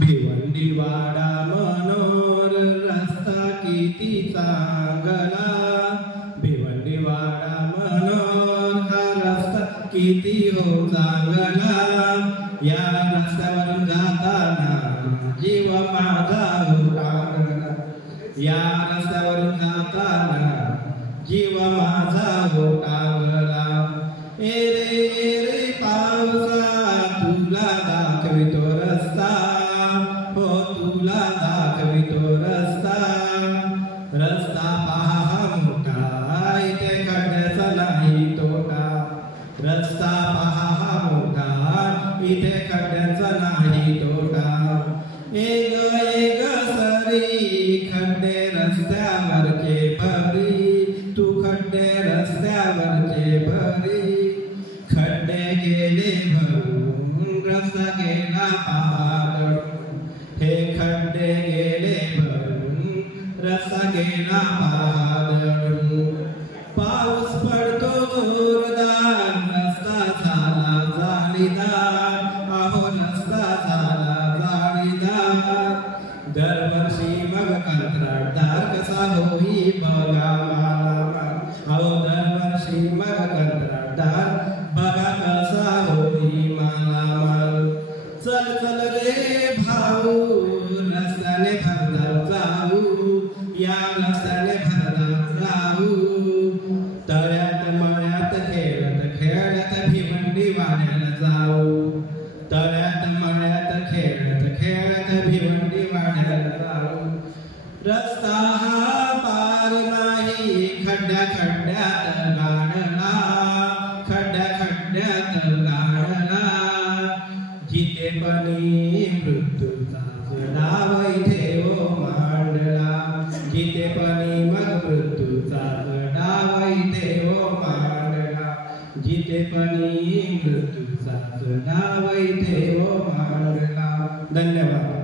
भिवंडीवाडा मनोर रस्ता किती चांगला, भिवंडीवाडा मनोर हा रस्ता किती हो चांगला, या रस्त्यावरून जाताना जीव माझा उडाला, या रस्त्यावरून जाताना जीव माझा उडाला. रे पावसा तुला दाखवितो रस्ता, हो तुला दाखवितो रस्ता. रस्ता पहा मोठा इथे खड्ड्याचा नाही तोटा, रस्ता पहा मोठा इथे खड्ड्याचा नाही तोटा. एक सरी खड्डे रस्त्यावरचे भरी, तू खड्डे रस्त्यावरचे भरी. खड्डे गेले भरून रस्ता गेला पहाड, हे खड्डे गेले भरून रस्ता गेला पहाड. पाऊस पडतो जोरदार रस्ता झाला जाळीदार, अहो रस्ता झाला जाळीदार. दरवर्षी मग कंत्राटदार कसा होई बघा मला, अहो दरवर्षी मग कंत्राटदार बघा कसा होई मालामाल. चल चल रे भाऊ रस्त्याने भरधाव जाऊ, या रस्त्याने भरधाव जाऊ. तळ्यात मळ्यात खेळत खेळत भिवंडी वाड्याला जाऊ, तळ्यात मळ्यात खेळत खेळत भिवंडी वाड्याला जाऊ. रस्ता हा पार नाही खड्ड्या खड्ड्यात गाडला, खड्ड्या खड्ड्यात गाडला. जिथे पणी मृत्यूचा डाव इथे ओ मांडला, जिथे पणी मग मृत्यूचा डाव इथे ओ मांडला, जिथे पणी मृत्यूचा डाव इथे ओ मांडला. धन्यवाद.